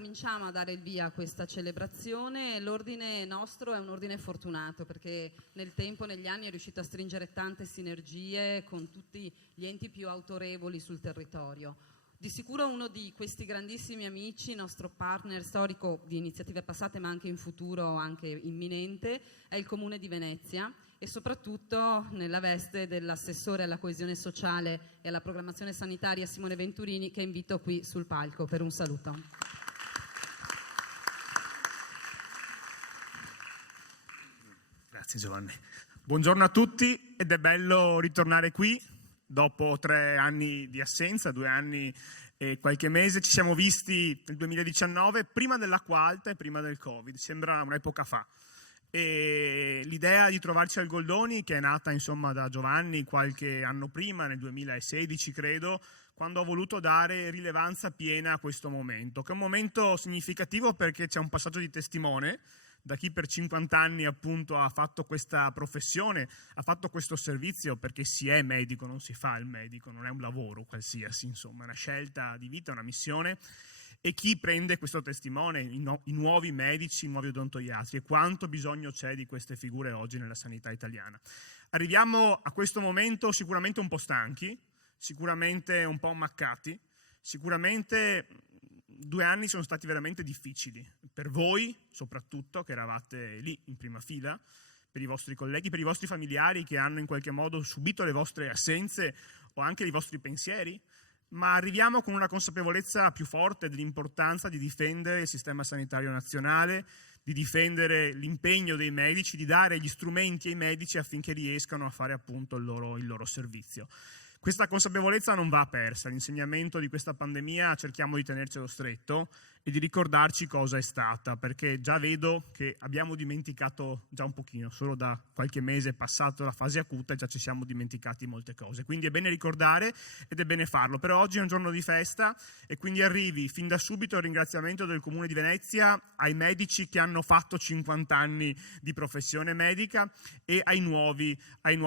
cominciamo a dare il via a questa celebrazione. L'ordine nostro è un ordine fortunato perché nel tempo, negli anni, è riuscito a stringere tante sinergie con tutti gli enti più autorevoli sul territorio. Di sicuro uno di questi grandissimi amici, nostro partner storico di iniziative passate ma anche in futuro, anche imminente, è il Comune di Venezia e soprattutto nella veste dell'assessore alla coesione sociale e alla programmazione sanitaria Simone Venturini, che invito qui sul palco per un saluto. Grazie Giovanni. Buongiorno a tutti ed è bello ritornare qui. Dopo 3 anni di assenza, 2 anni e qualche mese, ci siamo visti nel 2019, prima dell'acqua alta e prima del Covid, sembra un'epoca fa. E l'idea di trovarci al Goldoni, che è nata insomma da Giovanni qualche anno prima, nel 2016 credo, quando ho voluto dare rilevanza piena a questo momento, che è un momento significativo perché c'è un passaggio di testimone, da chi per 50 anni appunto ha fatto questa professione, ha fatto questo servizio, perché si è medico, non si fa il medico, non è un lavoro qualsiasi, insomma, è una scelta di vita, una missione, e chi prende questo testimone, i nuovi medici, i nuovi odontoiatri, e quanto bisogno c'è di queste figure oggi nella sanità italiana. Arriviamo a questo momento sicuramente un po' stanchi, sicuramente un po' ammaccati, sicuramente 2 anni sono stati veramente difficili, per voi soprattutto, che eravate lì in prima fila, per i vostri colleghi, per i vostri familiari che hanno in qualche modo subito le vostre assenze o anche i vostri pensieri, ma arriviamo con una consapevolezza più forte dell'importanza di difendere il sistema sanitario nazionale, di difendere l'impegno dei medici, di dare gli strumenti ai medici affinché riescano a fare appunto il loro servizio. Questa consapevolezza non va persa, l'insegnamento di questa pandemia cerchiamo di tenercelo stretto e di ricordarci cosa è stata, perché già vedo che abbiamo dimenticato già un pochino, solo da qualche mese è passato la fase acuta e già ci siamo dimenticati molte cose, quindi è bene ricordare ed è bene farlo, però oggi è un giorno di festa e quindi arrivi fin da subito il ringraziamento del Comune di Venezia ai medici che hanno fatto 50 anni di professione medica e ai nuovi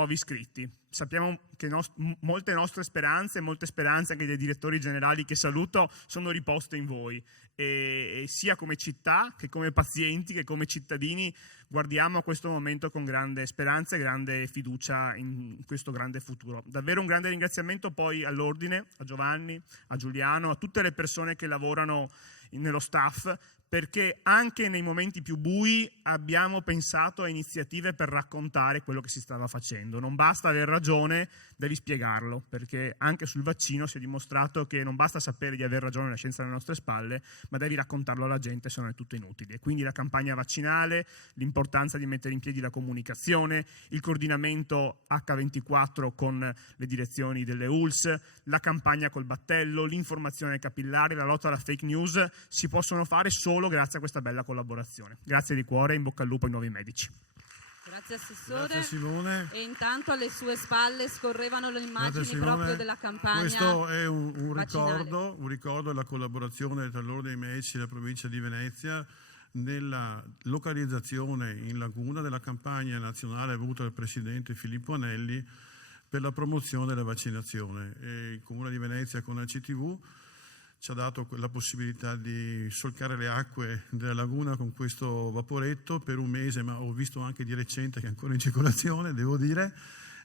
iscritti. Sappiamo che molte nostre speranze, molte speranze anche dei direttori generali che saluto, sono riposte in voi e sia come città che come pazienti che come cittadini guardiamo a questo momento con grande speranza e grande fiducia in questo grande futuro. Davvero un grande ringraziamento poi all'Ordine, a Giovanni, a Giuliano, a tutte le persone che lavorano nello staff, perché anche nei momenti più bui abbiamo pensato a iniziative per raccontare quello che si stava facendo. Non basta aver ragione, devi spiegarlo, perché anche sul vaccino si è dimostrato che non basta sapere di aver ragione, la scienza alle nostre spalle, ma devi raccontarlo alla gente, se no è tutto inutile. Quindi la campagna vaccinale, l'importanza di mettere in piedi la comunicazione, il coordinamento H24 con le direzioni delle ULS, la campagna col battello, l'informazione capillare, la lotta alla fake news, si possono fare solo grazie a questa bella collaborazione. Grazie di cuore e in bocca al lupo ai nuovi medici. Grazie Assessore. Grazie Simone. E intanto alle sue spalle scorrevano le immagini proprio della campagna. Questo è un ricordo della collaborazione tra l'Ordine dei Medici e la provincia di Venezia nella localizzazione in Laguna della campagna nazionale avuta dal presidente Filippo Anelli per la promozione della vaccinazione. E il Comune di Venezia con la CTV ci ha dato la possibilità di solcare le acque della laguna con questo vaporetto per un mese, ma ho visto anche di recente che è ancora in circolazione, devo dire,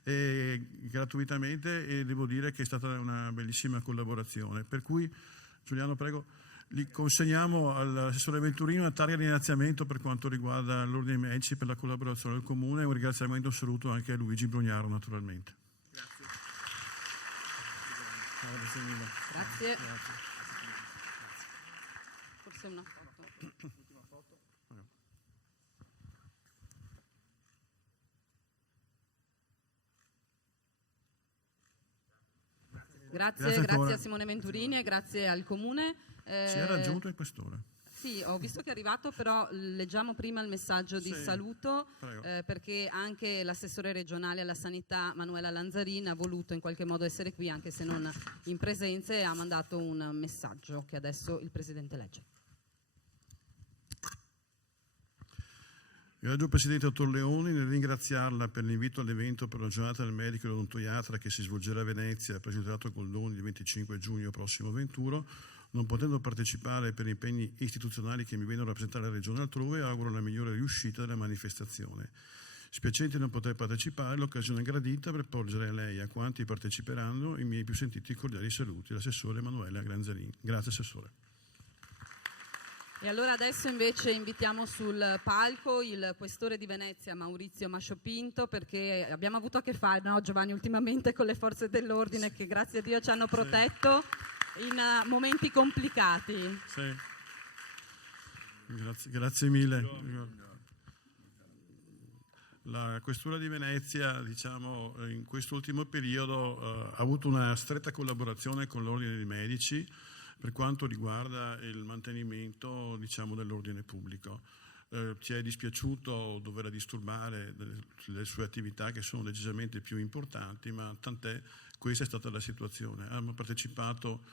gratuitamente, e devo dire che è stata una bellissima collaborazione. Per cui, Giuliano, prego, li consegniamo all'assessore Venturini una targa di ringraziamento per quanto riguarda l'Ordine dei Medici per la collaborazione del Comune e un ringraziamento e un saluto anche a Luigi Brugnaro, naturalmente. Grazie. Forse una foto. Grazie a Simone Venturini e grazie al Comune. Ci è raggiunto il questore. Sì, ho visto che è arrivato, però leggiamo prima il messaggio di saluto, perché anche l'assessore regionale alla sanità Manuela Lanzarin ha voluto in qualche modo essere qui, anche se non in presenza, e ha mandato un messaggio che adesso il Presidente legge. Grazie Presidente Dottor Leoni, nel ringraziarla per l'invito all'evento per la giornata del medico e dell'odontoiatra che si svolgerà a Venezia, presentato a Goldoni il 25 giugno prossimo 21, Non potendo partecipare per impegni istituzionali che mi vedono rappresentare la Regione altrove, auguro la migliore riuscita della manifestazione. Spiacente non poter partecipare, l'occasione gradita per porgere a lei e a quanti parteciperanno i miei più sentiti cordiali saluti. L'assessore Emanuela Granzarin. Grazie Assessore. E allora adesso invece invitiamo sul palco il questore di Venezia Maurizio Masciopinto, perché abbiamo avuto a che fare, no, Giovanni, ultimamente con le forze dell'ordine che grazie a Dio ci hanno protetto in momenti complicati. Sì. Grazie mille. La Questura di Venezia, diciamo, in quest'ultimo periodo ha avuto una stretta collaborazione con l'Ordine dei Medici per quanto riguarda il mantenimento, diciamo, dell'ordine pubblico. Ci è dispiaciuto dover disturbare le sue attività che sono decisamente più importanti, ma tant'è, questa è stata la situazione. Abbiamo partecipato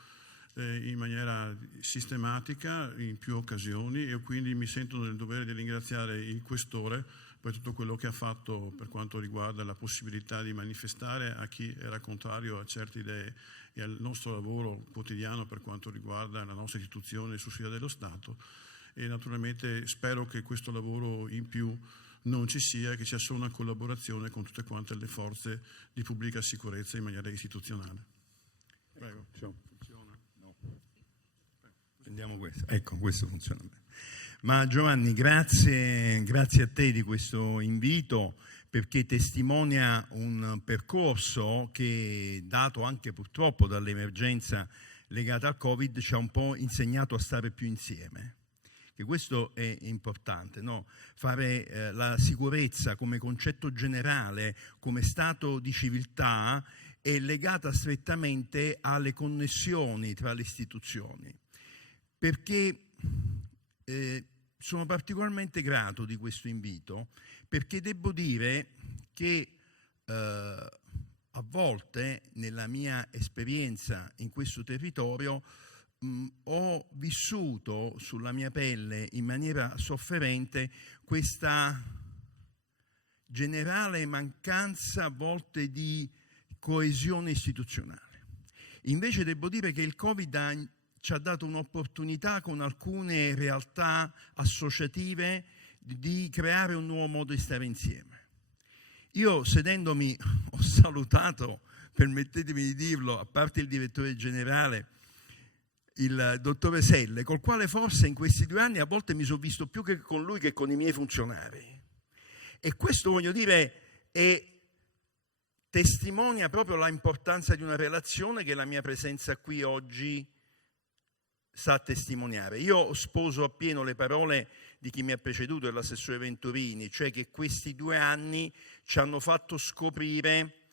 in maniera sistematica in più occasioni e quindi mi sento nel dovere di ringraziare il Questore per tutto quello che ha fatto per quanto riguarda la possibilità di manifestare a chi era contrario a certe idee e al nostro lavoro quotidiano per quanto riguarda la nostra istituzione sussidiaria dello Stato, e naturalmente spero che questo lavoro in più non ci sia e che ci sia solo una collaborazione con tutte quante le forze di pubblica sicurezza in maniera istituzionale. Prego. Funziona? No. Prendiamo questo. Ecco, questo funziona bene. Ma Giovanni, grazie a te di questo invito, perché testimonia un percorso che, dato anche purtroppo dall'emergenza legata al Covid, ci ha un po' insegnato a stare più insieme. Che questo è importante, no? Fare la sicurezza come concetto generale, come stato di civiltà, è legata strettamente alle connessioni tra le istituzioni. Perché sono particolarmente grato di questo invito, perché devo dire che a volte nella mia esperienza in questo territorio ho vissuto sulla mia pelle in maniera sofferente questa generale mancanza a volte di coesione istituzionale. Invece devo dire che il Covid ci ha dato un'opportunità con alcune realtà associative di creare un nuovo modo di stare insieme. Io sedendomi ho salutato, permettetemi di dirlo, a parte il direttore generale, il dottore Selle, col quale forse in questi 2 anni a volte mi sono visto più che con lui che con i miei funzionari. E questo, voglio dire, testimonia proprio l'importanza di una relazione che la mia presenza qui oggi sta a testimoniare. Io sposo appieno le parole di chi mi ha preceduto, l'assessore Venturini, cioè che questi 2 anni ci hanno fatto scoprire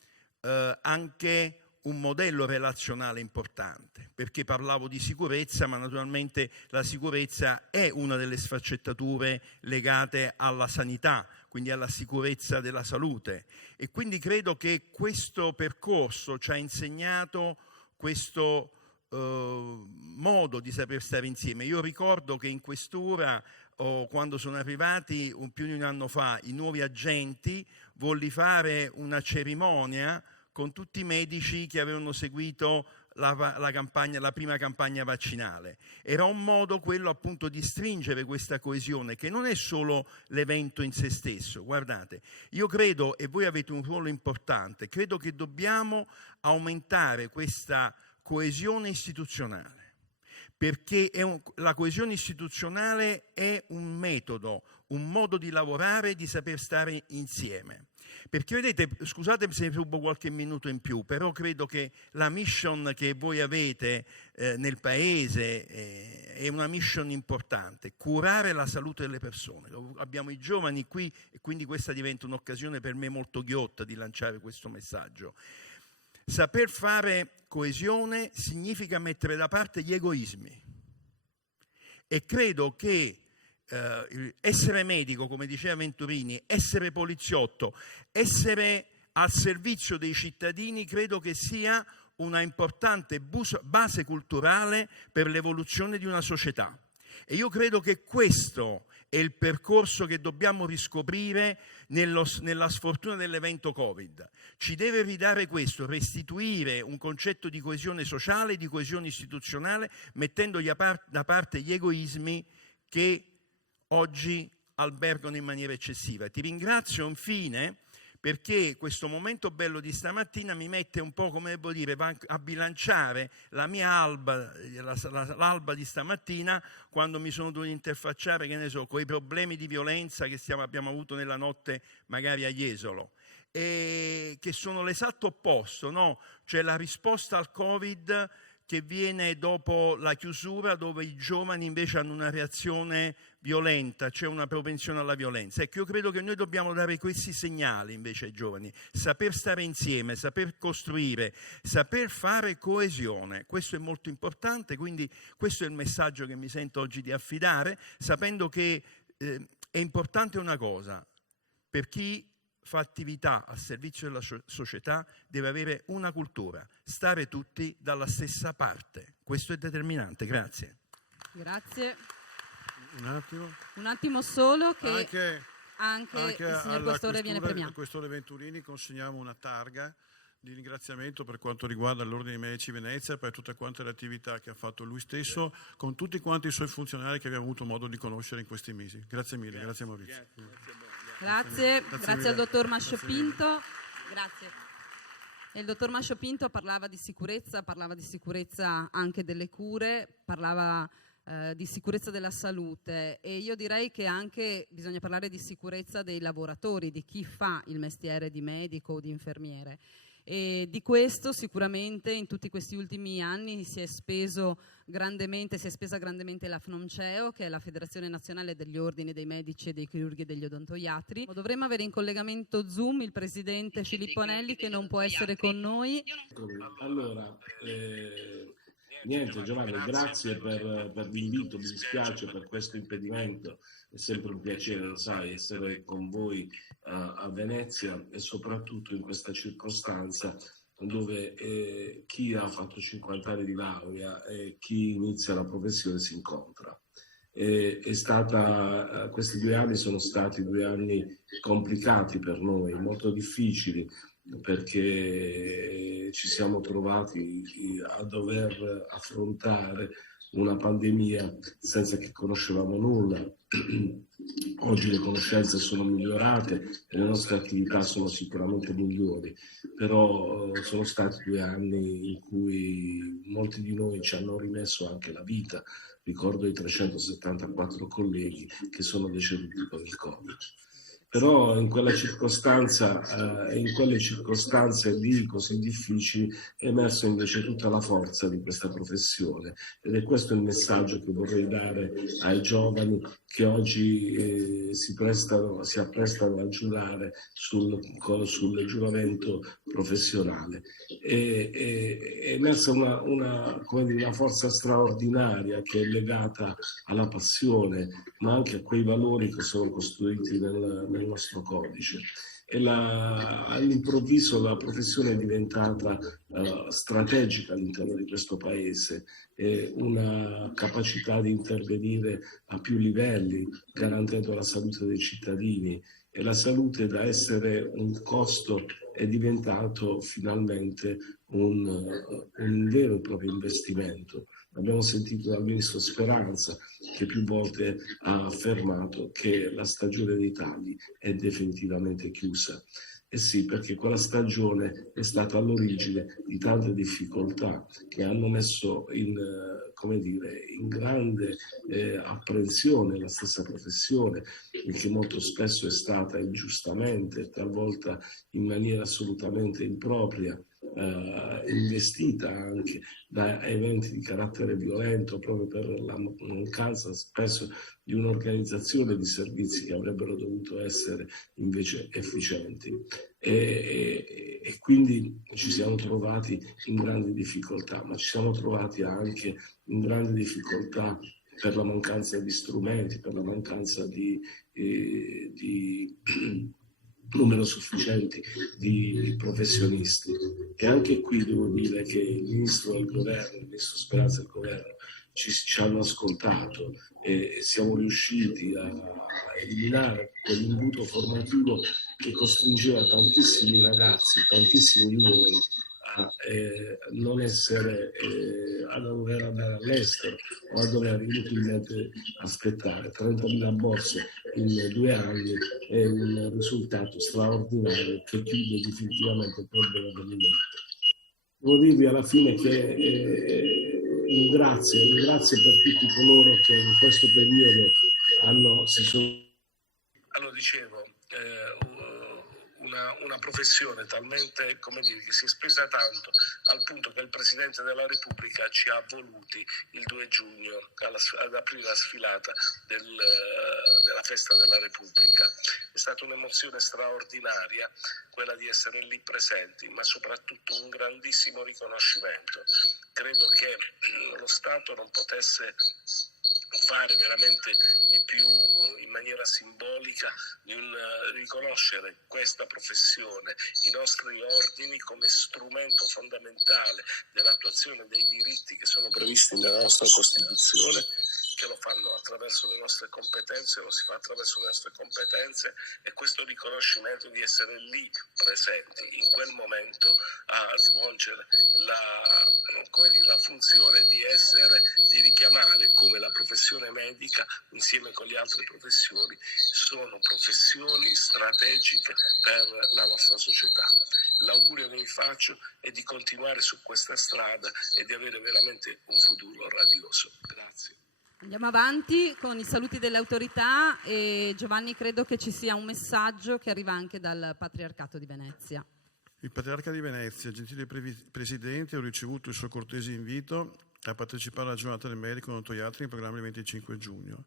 anche un modello relazionale importante, perché parlavo di sicurezza, ma naturalmente la sicurezza è una delle sfaccettature legate alla sanità, quindi alla sicurezza della salute, e quindi credo che questo percorso ci ha insegnato questo modo di saper stare insieme. Io ricordo che in questura, quando sono arrivati più di 1 anno fa i nuovi agenti, volli fare una cerimonia con tutti i medici che avevano seguito la prima campagna vaccinale. Era un modo quello appunto di stringere questa coesione, che non è solo l'evento in se stesso. Guardate, io credo, e voi avete un ruolo importante, credo che dobbiamo aumentare questa coesione istituzionale, perché la coesione istituzionale è un metodo, un modo di lavorare e di saper stare insieme. Perché vedete, scusate se rubo qualche minuto in più, però credo che la mission che voi avete nel Paese è una mission importante: curare la salute delle persone. Abbiamo i giovani qui e quindi questa diventa un'occasione per me molto ghiotta di lanciare questo messaggio. Saper fare coesione significa mettere da parte gli egoismi, e credo che essere medico, come diceva Venturini, essere poliziotto, essere al servizio dei cittadini, credo che sia una importante base culturale per l'evoluzione di una società. E io credo che questo è il percorso che dobbiamo riscoprire nella sfortuna dell'evento Covid. Ci deve ridare questo, restituire un concetto di coesione sociale, di coesione istituzionale, mettendo da parte gli egoismi che oggi albergano in maniera eccessiva. Ti ringrazio infine perché questo momento bello di stamattina mi mette un po', come devo dire, a bilanciare la mia alba, l'alba di stamattina, quando mi sono dovuto interfacciare, che ne so, con i problemi di violenza che abbiamo avuto nella notte magari a Jesolo, e che sono l'esatto opposto, no? Cioè la risposta al Covid che viene dopo la chiusura, dove i giovani invece hanno una reazione violenta, c'è una propensione alla violenza. Ecco, io credo che noi dobbiamo dare questi segnali invece ai giovani, saper stare insieme, saper costruire, saper fare coesione. Questo è molto importante, quindi questo è il messaggio che mi sento oggi di affidare, sapendo che è importante una cosa: per chi fa attività a servizio della società deve avere una cultura, stare tutti dalla stessa parte. Questo è determinante. Grazie. Grazie. Un attimo solo che anche il signor alla Questore viene premiato. Al Questore Venturini consegniamo una targa di ringraziamento per quanto riguarda l'Ordine dei Medici Venezia, per tutte quante le attività che ha fatto lui stesso, con tutti quanti i suoi funzionari che abbiamo avuto modo di conoscere in questi mesi. Grazie mille, grazie Maurizio. Grazie al dottor Mascio Pinto. Grazie. E il dottor Mascio Pinto parlava di sicurezza anche delle cure, parlava di sicurezza della salute, e io direi che anche bisogna parlare di sicurezza dei lavoratori, di chi fa il mestiere di medico o di infermiere. E di questo sicuramente in tutti questi ultimi anni si è spesa grandemente la FNOMCEO, che è la Federazione Nazionale degli Ordini dei Medici e dei Chirurghi e degli Odontoiatri. Dovremmo avere in collegamento Zoom il presidente Filippo Nelli, che non può essere con noi. Allora, niente Giovanni, grazie per l'invito, mi dispiace per questo impedimento, è sempre un piacere, lo sai, essere con voi a Venezia, e soprattutto in questa circostanza dove chi ha fatto 50 anni di laurea e chi inizia la professione si incontra. Questi 2 anni sono stati 2 anni complicati per noi, molto difficili, perché ci siamo trovati a dover affrontare una pandemia senza che conoscevamo nulla. Oggi le conoscenze sono migliorate e le nostre attività sono sicuramente migliori, però sono stati 2 anni in cui molti di noi ci hanno rimesso anche la vita. Ricordo i 374 colleghi che sono deceduti con il Covid. Però in quella circostanza e in quelle circostanze lì così difficili è emerso invece tutta la forza di questa professione, ed è questo il messaggio che vorrei dare ai giovani che oggi si apprestano a giurare sul giuramento professionale. È emersa una forza straordinaria che è legata alla passione, ma anche a quei valori che sono costruiti nel nostro codice. E all'improvviso la professione è diventata strategica all'interno di questo paese, una capacità di intervenire a più livelli, garantendo la salute dei cittadini, e la salute, da essere un costo, è diventato finalmente un vero e proprio investimento. Abbiamo sentito dal ministro Speranza, che più volte ha affermato che la stagione dei tagli è definitivamente chiusa. Eh sì, perché quella stagione è stata all'origine di tante difficoltà che hanno messo in grande apprensione la stessa professione, che molto spesso è stata ingiustamente, talvolta in maniera assolutamente impropria, investita anche da eventi di carattere violento, proprio per la mancanza spesso di un'organizzazione di servizi che avrebbero dovuto essere invece efficienti. E quindi ci siamo trovati in grandi difficoltà, ma ci siamo trovati anche in grandi difficoltà per la mancanza di strumenti, per la mancanza di numero sufficienti di professionisti. E anche qui devo dire che il ministro Speranza e il governo ci hanno ascoltato e siamo riusciti a eliminare quell'imbuto formativo che costringeva tantissimi ragazzi, tantissimi di voi a non essere, a dover andare all'estero o a dover inutilmente aspettare. 30.000 borse in 2 anni è un risultato straordinario che chiude definitivamente il problema dell'immigrazione. Devo dirvi alla fine che un grazie per tutti coloro che in questo periodo allora dicevo, una professione talmente, come dire, che si è spesa tanto al punto che il Presidente della Repubblica ci ha voluti il 2 giugno ad aprire la sfilata della festa della Repubblica. È stata un'emozione straordinaria quella di essere lì presenti, ma soprattutto un grandissimo riconoscimento. Credo che lo Stato non potesse fare veramente di più in maniera simbolica di riconoscere questa professione, i nostri ordini come strumento fondamentale dell'attuazione dei diritti che sono previsti nella nostra Costituzione, che lo fanno attraverso le nostre competenze, lo si fa attraverso le nostre competenze, e questo riconoscimento di essere lì presenti in quel momento a svolgere la funzione di richiamare come la professione medica insieme con le altre professioni sono professioni strategiche per la nostra società. L'augurio che vi faccio è di continuare su questa strada e di avere veramente un futuro radioso. Grazie. Andiamo avanti con i saluti delle autorità e Giovanni, credo che ci sia un messaggio che arriva anche dal Patriarcato di Venezia. Il Patriarca di Venezia, gentile Presidente, ho ricevuto il suo cortese invito a partecipare alla giornata del medico odontoiatra in programma il 25 giugno.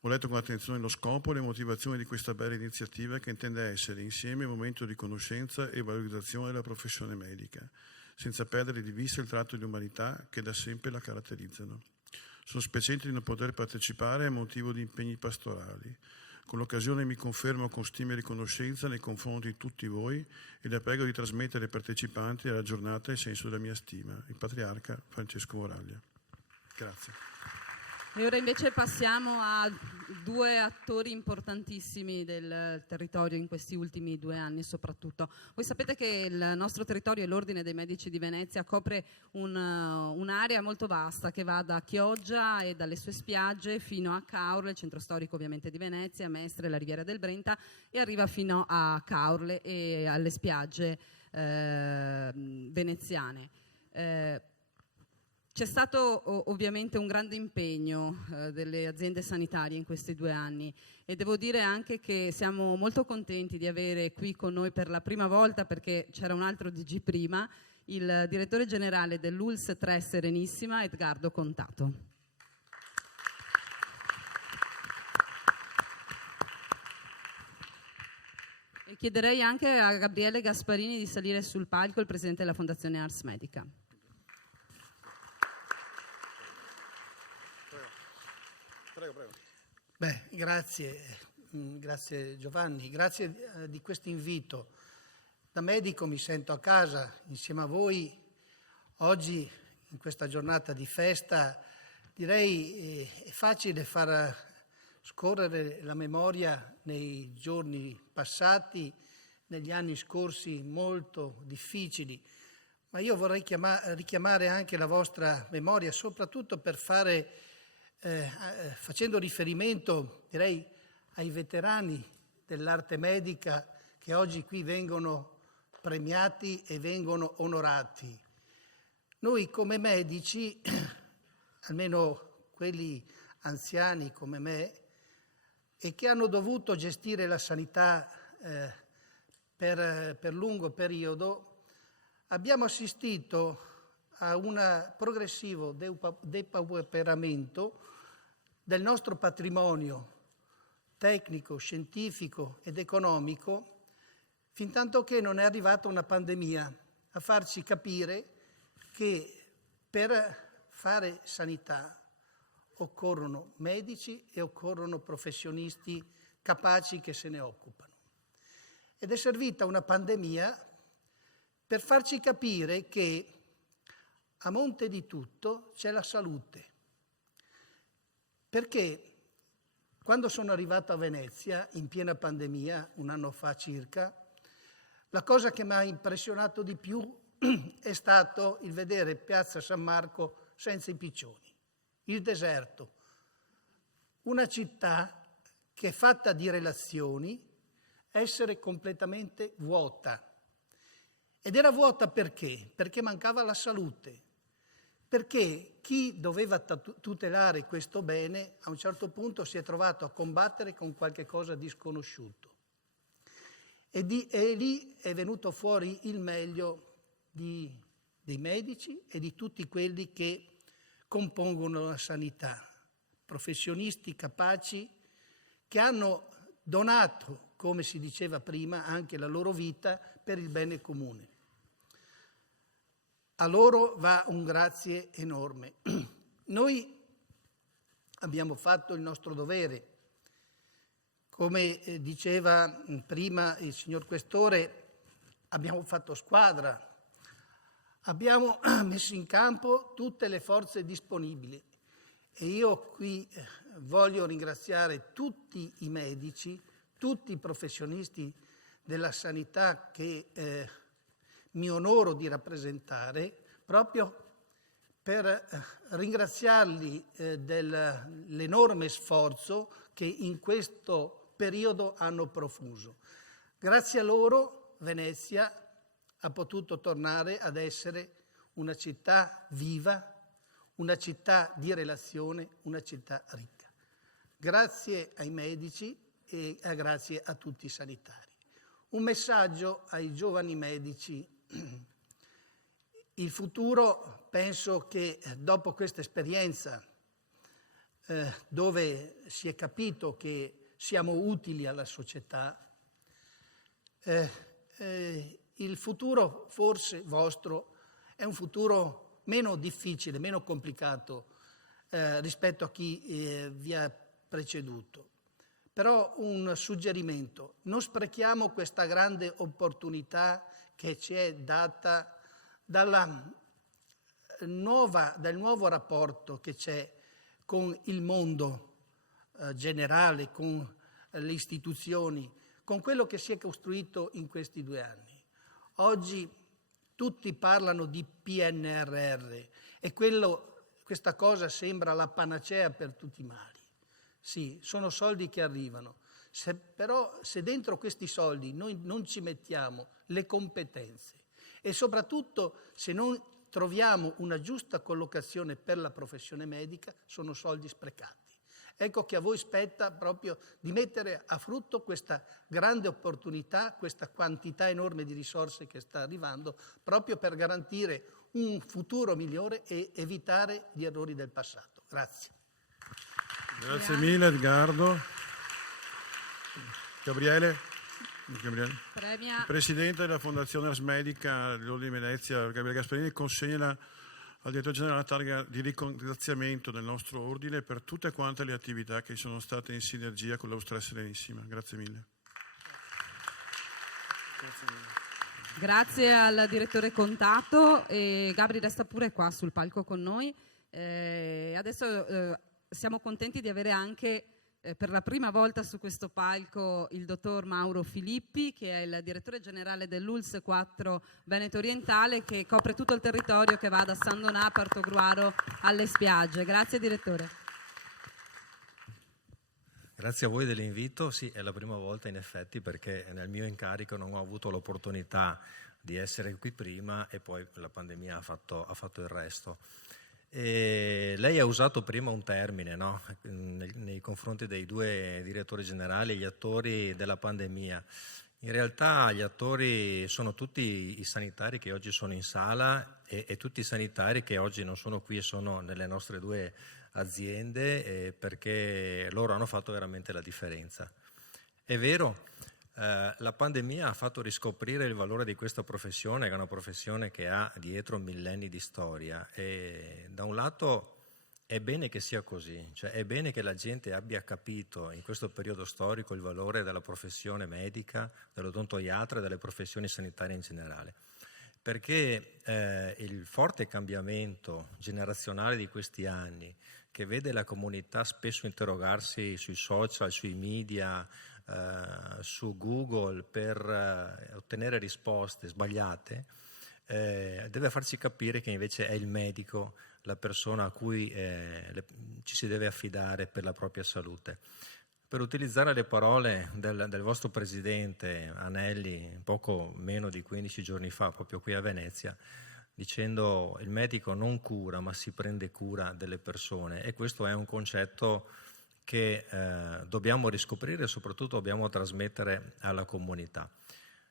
Ho letto con attenzione lo scopo e le motivazioni di questa bella iniziativa che intende essere insieme un momento di conoscenza e valorizzazione della professione medica, senza perdere di vista il tratto di umanità che da sempre la caratterizzano. Sono spiacente di non poter partecipare a motivo di impegni pastorali. Con l'occasione mi confermo con stima e riconoscenza nei confronti di tutti voi e la prego di trasmettere ai partecipanti alla giornata il senso della mia stima. Il Patriarca Francesco Moraglia. Grazie. E ora invece passiamo a 2 attori importantissimi del territorio in questi ultimi 2 anni soprattutto. Voi sapete che il nostro territorio e l'Ordine dei Medici di Venezia copre un'area molto vasta che va da Chioggia e dalle sue spiagge fino a Caorle, il centro storico ovviamente di Venezia, Mestre, la Riviera del Brenta, e arriva fino a Caorle e alle spiagge veneziane. C'è stato ovviamente un grande impegno delle aziende sanitarie in questi 2 anni e devo dire anche che siamo molto contenti di avere qui con noi per la prima volta, perché c'era un altro DG prima, il direttore generale dell'ULSS 3 Serenissima, Edgardo Contato. E chiederei anche a Gabriele Gasparini di salire sul palco, il presidente della Fondazione Ars Medica. Beh, grazie Giovanni, grazie di questo invito. Da medico mi sento a casa insieme a voi oggi in questa giornata di festa. Direi è facile far scorrere la memoria nei giorni passati, negli anni scorsi molto difficili, ma io vorrei richiamare anche la vostra memoria, soprattutto per facendo riferimento, direi, ai veterani dell'arte medica che oggi qui vengono premiati e vengono onorati. Noi come medici, almeno quelli anziani come me, e che hanno dovuto gestire la sanità per lungo periodo, abbiamo assistito a un progressivo depauperamento del nostro patrimonio tecnico, scientifico ed economico, fintanto che non è arrivata una pandemia a farci capire che per fare sanità occorrono medici e occorrono professionisti capaci che se ne occupano. Ed è servita una pandemia per farci capire che a monte di tutto c'è la salute. Perché quando sono arrivato a Venezia, in piena pandemia, un anno fa circa, la cosa che mi ha impressionato di più è stato il vedere Piazza San Marco senza i piccioni, il deserto, una città che è fatta di relazioni, essere completamente vuota. Ed era vuota perché? Perché mancava la salute, perché chi doveva tutelare questo bene a un certo punto si è trovato a combattere con qualche cosa di sconosciuto. E lì è venuto fuori il meglio dei medici e di tutti quelli che compongono la sanità, professionisti capaci che hanno donato, come si diceva prima, anche la loro vita per il bene comune. A loro va un grazie enorme. Noi abbiamo fatto il nostro dovere. Come diceva prima il signor Questore, abbiamo fatto squadra, abbiamo messo in campo tutte le forze disponibili e io qui voglio ringraziare tutti i medici, tutti i professionisti della sanità che mi onoro di rappresentare, proprio per ringraziarli dell'enorme sforzo che in questo periodo hanno profuso. Grazie a loro Venezia ha potuto tornare ad essere una città viva, una città di relazione, una città ricca. Grazie ai medici e grazie a tutti i sanitari. Un messaggio ai giovani medici. Il futuro, penso che dopo questa esperienza dove si è capito che siamo utili alla società, il futuro forse vostro è un futuro meno difficile, meno complicato rispetto a chi vi ha preceduto. Però un suggerimento: non sprechiamo questa grande opportunità che ci è data dal nuovo rapporto che c'è con il mondo generale, con le istituzioni, con quello che si è costruito in questi 2 anni. Oggi tutti parlano di PNRR e questa cosa sembra la panacea per tutti i mali. Sì, sono soldi che arrivano, però se dentro questi soldi noi non ci mettiamo le competenze e soprattutto se non troviamo una giusta collocazione per la professione medica, sono soldi sprecati. Ecco che a voi spetta proprio di mettere a frutto questa grande opportunità, questa quantità enorme di risorse che sta arrivando, proprio per garantire un futuro migliore e evitare gli errori del passato. Grazie. Grazie mille Edgardo. Gabriele. Premia. Il Presidente della Fondazione Ars Medica dell'Ordine di Venezia, Gabriele Gasparini, consegna al Direttore Generale la targa di ringraziamento del nostro Ordine per tutte quante le attività che sono state in sinergia con l'Austria Serenissima. Grazie mille. Grazie al Direttore Contato e Gabri resta pure qua sul palco con noi. Adesso siamo contenti di avere anche per la prima volta su questo palco il dottor Mauro Filippi, che è il direttore generale dell'ULSS 4 Veneto Orientale, che copre tutto il territorio che va da San Donà a Portogruaro alle spiagge. Grazie direttore. Grazie a voi dell'invito. Sì, è la prima volta in effetti, perché nel mio incarico non ho avuto l'opportunità di essere qui prima e poi la pandemia ha fatto il resto. E lei ha usato prima un termine, no? Nei confronti dei 2 direttori generali, gli attori della pandemia. In realtà gli attori sono tutti i sanitari che oggi sono in sala e tutti i sanitari che oggi non sono qui e sono nelle nostre 2 aziende, perché loro hanno fatto veramente la differenza. È vero, la pandemia ha fatto riscoprire il valore di questa professione, che è una professione che ha dietro millenni di storia, e da un lato è bene che sia così, cioè è bene che la gente abbia capito in questo periodo storico il valore della professione medica, dell'odontoiatra e delle professioni sanitarie in generale, perché il forte cambiamento generazionale di questi anni che vede la comunità spesso interrogarsi sui social, sui media, su Google per ottenere risposte sbagliate, deve farci capire che invece è il medico la persona a cui ci si deve affidare per la propria salute. Per utilizzare le parole del vostro presidente Anelli poco meno di 15 giorni fa, proprio qui a Venezia, dicendo il medico non cura ma si prende cura delle persone, e questo è un concetto che dobbiamo riscoprire e soprattutto dobbiamo trasmettere alla comunità.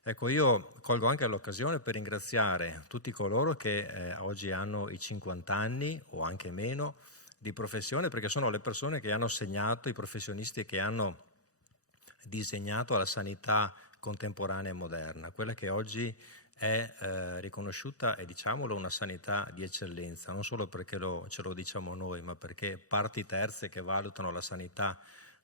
Ecco, io colgo anche l'occasione per ringraziare tutti coloro che oggi hanno i 50 anni o anche meno di professione, perché sono le persone che hanno segnato, i professionisti che hanno disegnato la sanità contemporanea e moderna, quella che oggi è riconosciuta, e diciamolo, una sanità di eccellenza, non solo perché ce lo diciamo noi, ma perché parti terze che valutano la sanità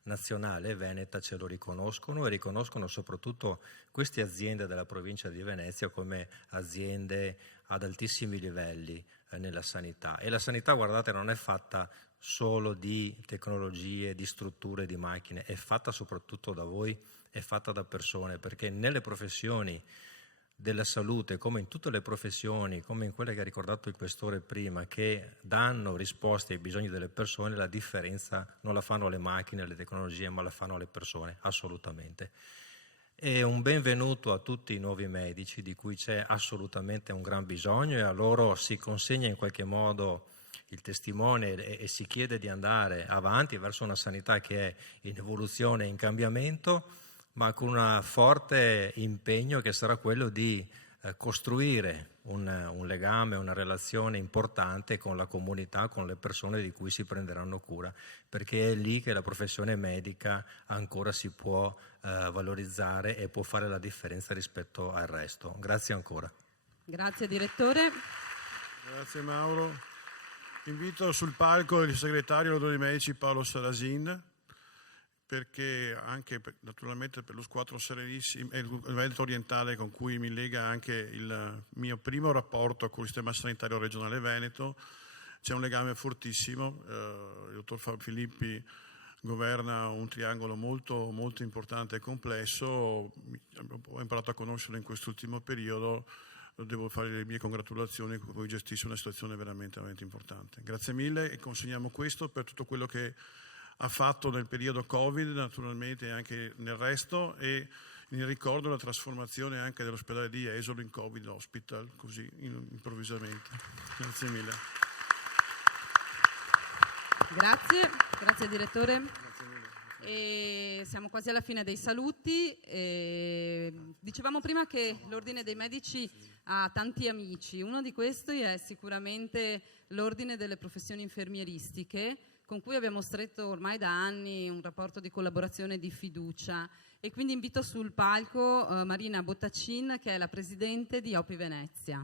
nazionale veneta ce lo riconoscono, e riconoscono soprattutto queste aziende della provincia di Venezia come aziende ad altissimi livelli nella sanità. E la sanità, guardate, non è fatta solo di tecnologie, di strutture, di macchine, è fatta soprattutto da voi, è fatta da persone, perché nelle professioni della salute, come in tutte le professioni, come in quelle che ha ricordato il Questore prima, che danno risposte ai bisogni delle persone, la differenza non la fanno le macchine, le tecnologie, ma la fanno le persone, assolutamente. E un benvenuto a tutti i nuovi medici, di cui c'è assolutamente un gran bisogno, e a loro si consegna in qualche modo il testimone e si chiede di andare avanti verso una sanità che è in evoluzione e in cambiamento, ma con un forte impegno che sarà quello di costruire un legame, una relazione importante con la comunità, con le persone di cui si prenderanno cura, perché è lì che la professione medica ancora si può valorizzare e può fare la differenza rispetto al resto. Grazie ancora. Grazie direttore. Grazie Mauro. Invito sul palco il segretario dell'Ordine dei Medici Paolo Sarasin, perché anche naturalmente per lo Squadro Serenissimo e il Veneto Orientale, con cui mi lega anche il mio primo rapporto con il sistema sanitario regionale Veneto, c'è un legame fortissimo. Il dottor Fabio Filippi governa un triangolo molto, molto importante e complesso. Ho imparato a conoscerlo in quest'ultimo periodo, devo fare le mie congratulazioni, con cui gestisce una situazione veramente, veramente importante. Grazie mille, e consegniamo questo per tutto quello che ha fatto nel periodo Covid, naturalmente, e anche nel resto, e in ricordo della trasformazione anche dell'ospedale di Jesolo in Covid Hospital, così improvvisamente. Grazie mille. Grazie direttore. E siamo quasi alla fine dei saluti. Dicevamo prima che l'Ordine dei Medici ha tanti amici. Uno di questi è sicuramente l'Ordine delle Professioni Infermieristiche, con cui abbiamo stretto ormai da anni un rapporto di collaborazione e di fiducia, e quindi invito sul palco Marina Bottacin, che è la presidente di OPI Venezia.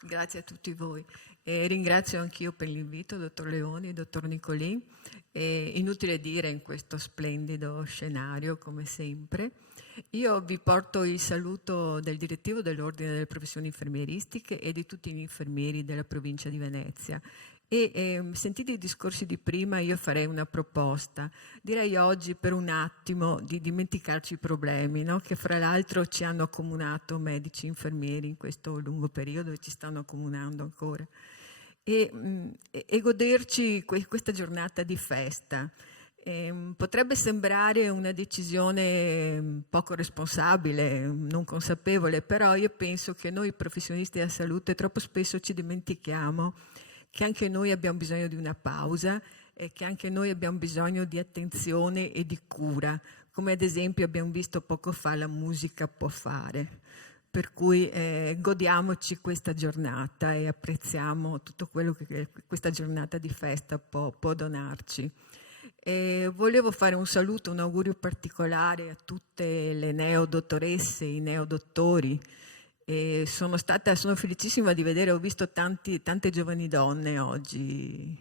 Grazie a tutti voi. Ringrazio anch'io per l'invito, dottor Leoni, dottor Nicolì. Inutile dire in questo splendido scenario, come sempre. Io vi porto il saluto del direttivo dell'Ordine delle Professioni Infermieristiche e di tutti gli infermieri della provincia di Venezia. Sentiti i discorsi di prima, io farei una proposta. Direi oggi per un attimo di dimenticarci i problemi, no? Che fra l'altro ci hanno accomunato medici e infermieri in questo lungo periodo e ci stanno accomunando ancora. E goderci questa giornata di festa. Potrebbe sembrare una decisione poco responsabile, non consapevole, però io penso che noi professionisti della salute troppo spesso ci dimentichiamo che anche noi abbiamo bisogno di una pausa e che anche noi abbiamo bisogno di attenzione e di cura, come ad esempio abbiamo visto poco fa la musica può fare. Per cui godiamoci questa giornata e apprezziamo tutto quello che questa giornata di festa può donarci. Volevo fare un saluto, un augurio particolare a tutte le neodottoresse, i neodottori. Sono felicissima di vedere, ho visto tante giovani donne oggi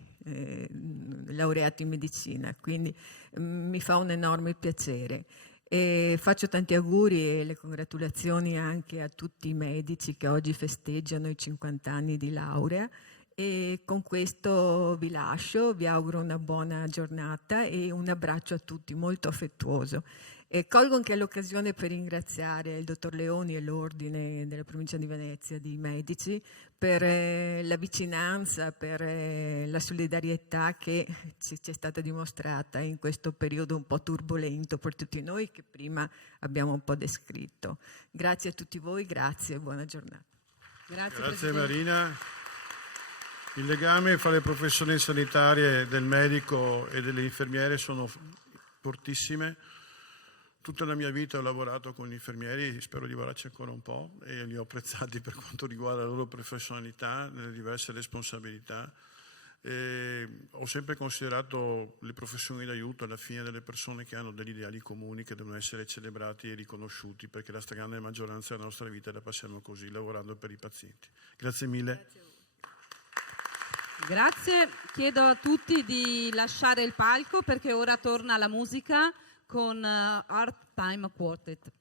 laureate in medicina, quindi mi fa un enorme piacere. E faccio tanti auguri e le congratulazioni anche a tutti i medici che oggi festeggiano i 50 anni di laurea. E con questo vi lascio, vi auguro una buona giornata e un abbraccio a tutti molto affettuoso. E colgo anche l'occasione per ringraziare il dottor Leoni e l'Ordine della Provincia di Venezia di Medici per la vicinanza, per la solidarietà che ci è stata dimostrata in questo periodo un po' turbolento per tutti noi che prima abbiamo un po' descritto. Grazie a tutti voi, grazie e buona giornata. Grazie Marina. Il legame fra le professioni sanitarie del medico e delle infermiere sono fortissime. Tutta la mia vita ho lavorato con gli infermieri, spero di lavorarci ancora un po' e li ho apprezzati per quanto riguarda la loro professionalità, nelle diverse responsabilità. Ho sempre considerato le professioni d'aiuto alla fine delle persone che hanno degli ideali comuni che devono essere celebrati e riconosciuti, perché la stragrande maggioranza della nostra vita la passiamo così, lavorando per i pazienti. Grazie mille. Grazie, chiedo a tutti di lasciare il palco perché ora torna la musica con Art Time Quartet.